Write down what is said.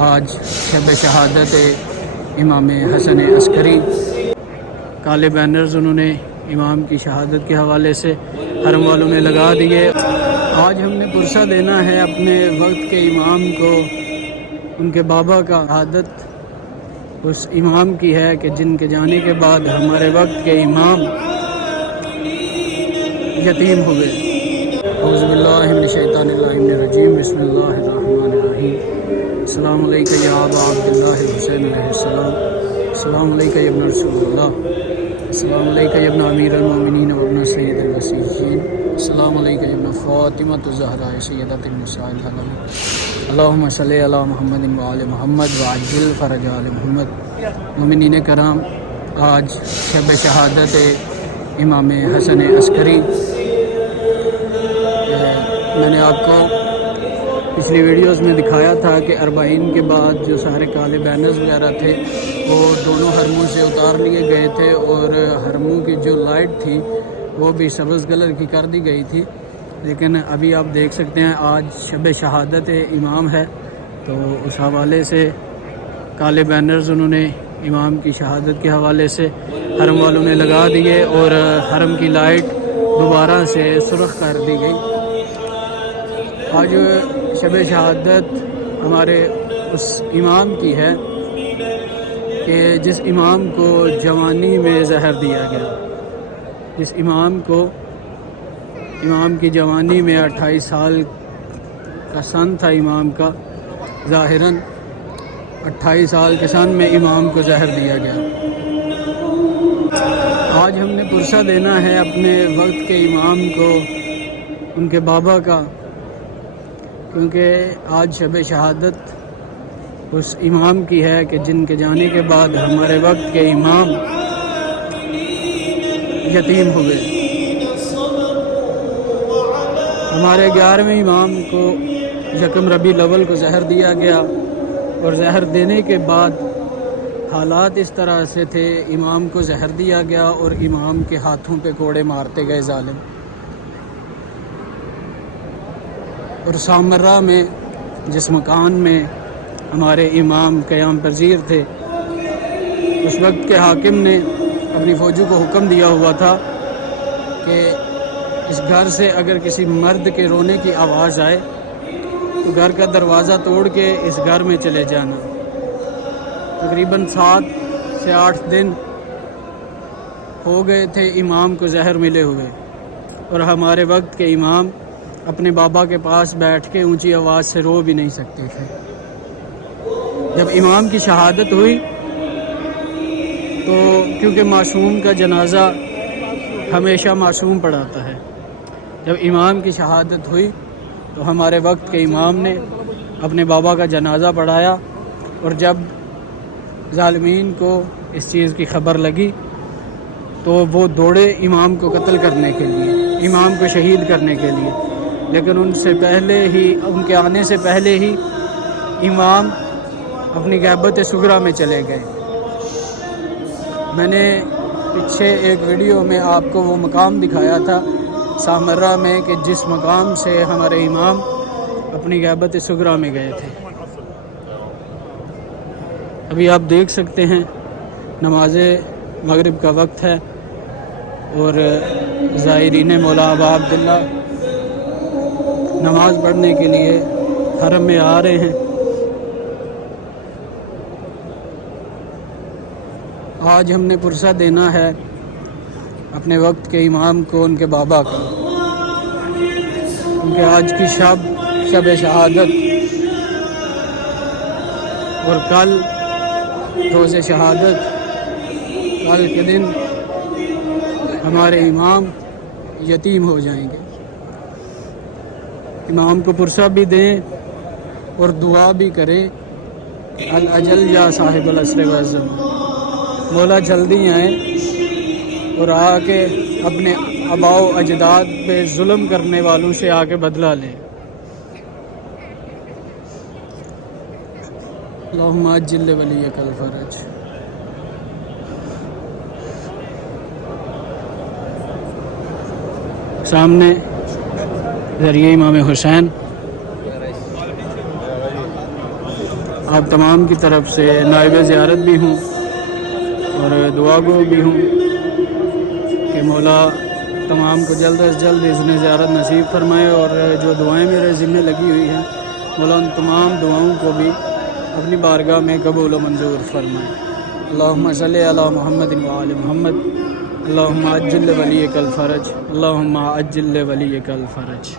آج شب شہادت امام حسن عسکری کالے بینرز انہوں نے امام کی شہادت کے حوالے سے حرم والوں نے لگا دیے۔ آج ہم نے پرسہ دینا ہے اپنے وقت کے امام کو، ان کے بابا کا۔ شہادت اس امام کی ہے کہ جن کے جانے کے بعد ہمارے وقت کے امام یتیم ہوئے۔ اعوذ باللہ من الشیطان الرجیم، بسم اللہ الرحمن الرحیم۔ السلام علیکم یا ابا عبداللہ حسین علیہ السلام، السلام علیکم یا ابن رسول اللہ، السلام علیکم یا ابن امیر المومنین و ابن سید الوصیین، السلام علیکم یا ابن فاطمہ الزہراء سیدۃ النساء العالمین، اللہم صلی علی محمد و آل محمد وعجل فرج آل محمد۔ مومنین کرام، آج شب شہادت امام حسن عسکری۔ میں نے آپ کو پچھلی ویڈیوز میں دکھایا تھا کہ اربعین کے بعد جو سارے کالے بینرز وغیرہ تھے وہ دونوں حرموں سے اتار لیے گئے تھے، اور حرموں کی جو لائٹ تھی وہ بھی سبز کلر کی کر دی گئی تھی۔ لیکن ابھی آپ دیکھ سکتے ہیں آج شب شہادت امام ہے، تو اس حوالے سے کالے بینرز انہوں نے امام کی شہادت کے حوالے سے حرم والوں نے لگا دیے، اور حرم کی لائٹ دوبارہ سے سرخ کر دی گئی۔ آج شب شہادت ہمارے اس امام کی ہے کہ جس امام کو جوانی میں زہر دیا گیا، جس امام کو، امام کی جوانی میں 28 سال کا سن تھا امام کا، ظاہراً 28 سال کے سن میں امام کو زہر دیا گیا۔ آج ہم نے پرسہ دینا ہے اپنے وقت کے امام کو، ان کے بابا کا، کیونکہ آج شب شہادت اس امام کی ہے کہ جن کے جانے کے بعد ہمارے وقت کے امام یتیم ہوئے۔ ہمارے 11ویں امام کو یکم ربیع الاول کو زہر دیا گیا، اور زہر دینے کے بعد حالات اس طرح سے تھے، امام کو زہر دیا گیا اور امام کے ہاتھوں پہ کوڑے مارتے گئے ظالم۔ اور سامرہ میں، جس مکان میں ہمارے امام قیام پذیر تھے، اس وقت کے حاکم نے اپنی فوجوں کو حکم دیا ہوا تھا کہ اس گھر سے اگر کسی مرد کے رونے کی آواز آئے تو گھر کا دروازہ توڑ کے اس گھر میں چلے جانا۔ تقریباً 7 سے 8 دن ہو گئے تھے امام کو زہر ملے ہوئے، اور ہمارے وقت کے امام اپنے بابا کے پاس بیٹھ کے اونچی آواز سے رو بھی نہیں سکتے تھے۔ جب امام کی شہادت ہوئی تو کیونکہ معصوم کا جنازہ ہمیشہ معصوم پڑھاتا ہے، جب امام کی شہادت ہوئی تو ہمارے وقت کے امام نے اپنے بابا کا جنازہ پڑھایا، اور جب ظالمین کو اس چیز کی خبر لگی تو وہ دوڑے امام کو قتل کرنے کے لیے، امام کو شہید کرنے کے لیے، لیکن ان سے پہلے ہی، ان کے آنے سے پہلے ہی امام اپنی غیبت صغریٰ میں چلے گئے۔ میں نے پیچھے ایک ویڈیو میں آپ کو وہ مقام دکھایا تھا سامرہ میں کہ جس مقام سے ہمارے امام اپنی غیبت صغریٰ میں گئے تھے۔ ابھی آپ دیکھ سکتے ہیں نماز مغرب کا وقت ہے، اور زائرین مولا ابا عبداللہ نماز پڑھنے کے لیے حرم میں آ رہے ہیں۔ آج ہم نے پرسہ دینا ہے اپنے وقت کے امام کو، ان کے بابا کا، کیونکہ آج کی شب شہادت، اور کل روز شہادت، کل کے دن ہمارے امام یتیم ہو جائیں گے۔ امام کو پرسہ بھی دیں اور دعا بھی کریں، الاجل یا صاحب العصر والزمان، مولا جلدی آئیں اور آ کے اپنے آباء و اجداد پہ ظلم کرنے والوں سے آ کے بدلہ لیں۔ اللہم عجل ولیک الفرج۔ سامنے ذریعہ امام حسین آپ تمام کی طرف سے نائب زیارت بھی ہوں اور دعا گو بھی ہوں کہ مولا تمام کو جلد از جلد اذن زیارت نصیب فرمائے، اور جو دعائیں میرے ذمہ لگی ہوئی ہیں مولا ان تمام دعاؤں کو بھی اپنی بارگاہ میں قبول و منظور فرمائے۔ اللہم صلی علی محمد وعلی محمد، اللہم عجل ولیک الفرج، اللہم عجل ولیک الفرج۔